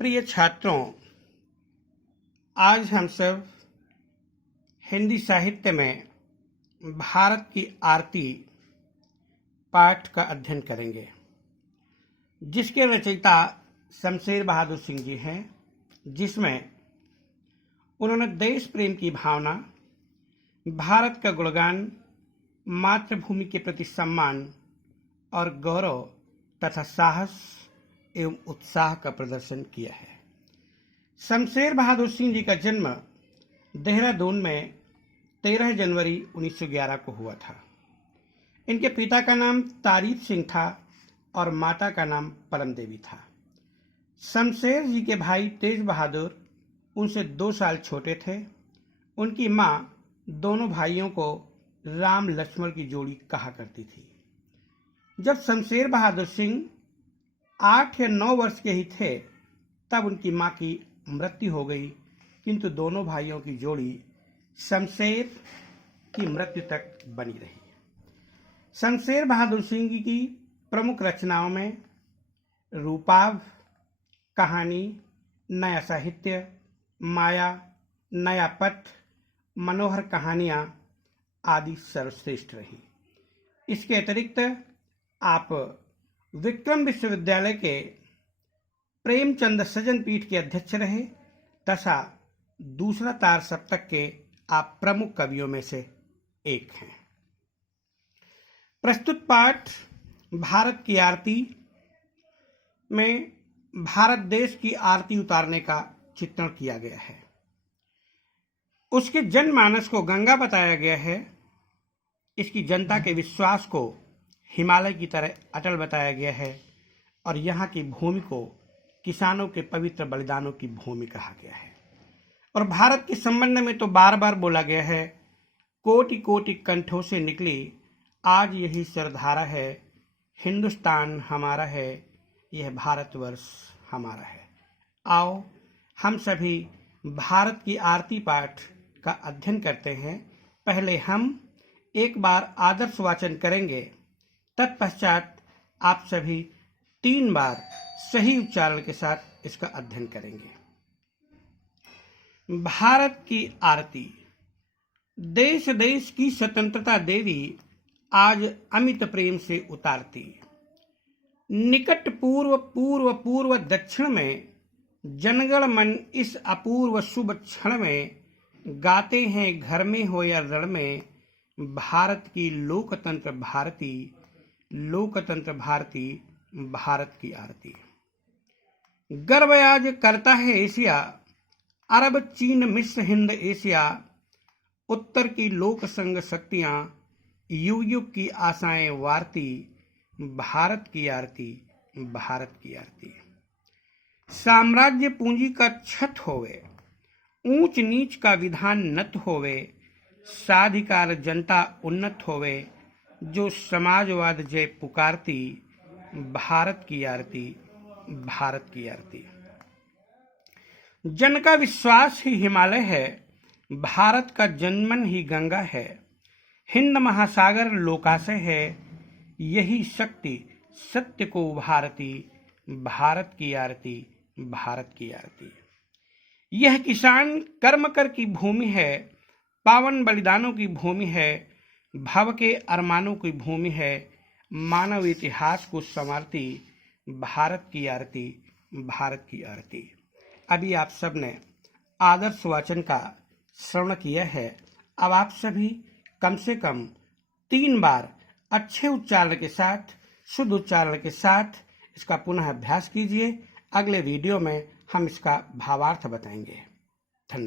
प्रिय छात्रों, आज हम सब हिंदी साहित्य में भारत की आरती पाठ का अध्ययन करेंगे, जिसके रचयिता शमशेर बहादुर सिंह जी हैं, जिसमें उन्होंने देश प्रेम की भावना, भारत का गुणगान, मातृभूमि के प्रति सम्मान और गौरव तथा साहस एवं उत्साह का प्रदर्शन किया है। शमशेर बहादुर सिंह जी का जन्म देहरादून में 13 जनवरी 1911 को हुआ था। इनके पिता का नाम तारीफ सिंह था और माता का नाम परम देवी था। शमशेर जी के भाई तेज बहादुर उनसे 2 साल छोटे थे। उनकी माँ दोनों भाइयों को राम लक्ष्मण की जोड़ी कहा करती थी। जब शमशेर बहादुर सिंह 8 या 9 वर्ष के ही थे, तब उनकी मां की मृत्यु हो गई, किंतु दोनों भाइयों की जोड़ी शमशेर की मृत्यु तक बनी रही। शमशेर बहादुर सिंह जी की प्रमुख रचनाओं में रूपाभ, कहानी, नया साहित्य, माया, नया पथ, मनोहर कहानियां आदि सर्वश्रेष्ठ रही। इसके अतिरिक्त आप विक्रम विश्वविद्यालय के प्रेमचंद सजन पीठ के अध्यक्ष रहे तथा दूसरा तार सप्तक के आप प्रमुख कवियों में से एक हैं। प्रस्तुत पाठ भारत की आरती में भारत देश की आरती उतारने का चित्रण किया गया है। उसके जनमानस को गंगा बताया गया है। इसकी जनता के विश्वास को हिमालय की तरह अटल बताया गया है और यहाँ की भूमि को किसानों के पवित्र बलिदानों की भूमि कहा गया है। और भारत के संबंध में तो बार बार बोला गया है, कोटि कोटि कंठों से निकली आज यही सरधारा है, हिंदुस्तान हमारा है, यह भारतवर्ष हमारा है। आओ हम सभी भारत की आरती पाठ का अध्ययन करते हैं। पहले हम एक बार आदर्श वाचन करेंगे, तत्पश्चात आप सभी 3 बार सही उच्चारण के साथ इसका अध्ययन करेंगे। भारत की आरती। देश देश की स्वतंत्रता देवी आज अमित प्रेम से उतारती। निकट पूर्व पूर्व पूर्व दक्षिण में जनगण मन इस अपूर्व शुभ क्षण में गाते हैं घर में हो या रण में, भारत की लोकतंत्र भारती, लोकतंत्र भारती, भारत की आरती। गर्व आज करता है एशिया, अरब चीन मिस्र हिंद एशिया, उत्तर की लोक संग शक्तियां, युग युग की आशाएं वारती, भारत की आरती, भारत की आरती। साम्राज्य पूंजी का छत होवे, ऊंच नीच का विधान नत होवे, साधिकार जनता उन्नत होवे, जो समाजवाद जय पुकारती, भारत की आरती, भारत की आरती। जन का विश्वास ही हिमालय है, भारत का जनमन ही गंगा है, हिंद महासागर लोकाशय है, यही शक्ति सत्य को उभारती, भारत की आरती, भारत की आरती। यह किसान कर्म कर की भूमि है, पावन बलिदानों की भूमि है, भव के अरमानों की भूमि है, मानव इतिहास को संवारती, भारत की आरती, भारत की आरती। अभी आप सब ने आदर्श वाचन का श्रवण किया है। अब आप सभी कम से कम 3 बार अच्छे उच्चारण के साथ, शुद्ध उच्चारण के साथ इसका पुनः अभ्यास कीजिए। अगले वीडियो में हम इसका भावार्थ बताएंगे।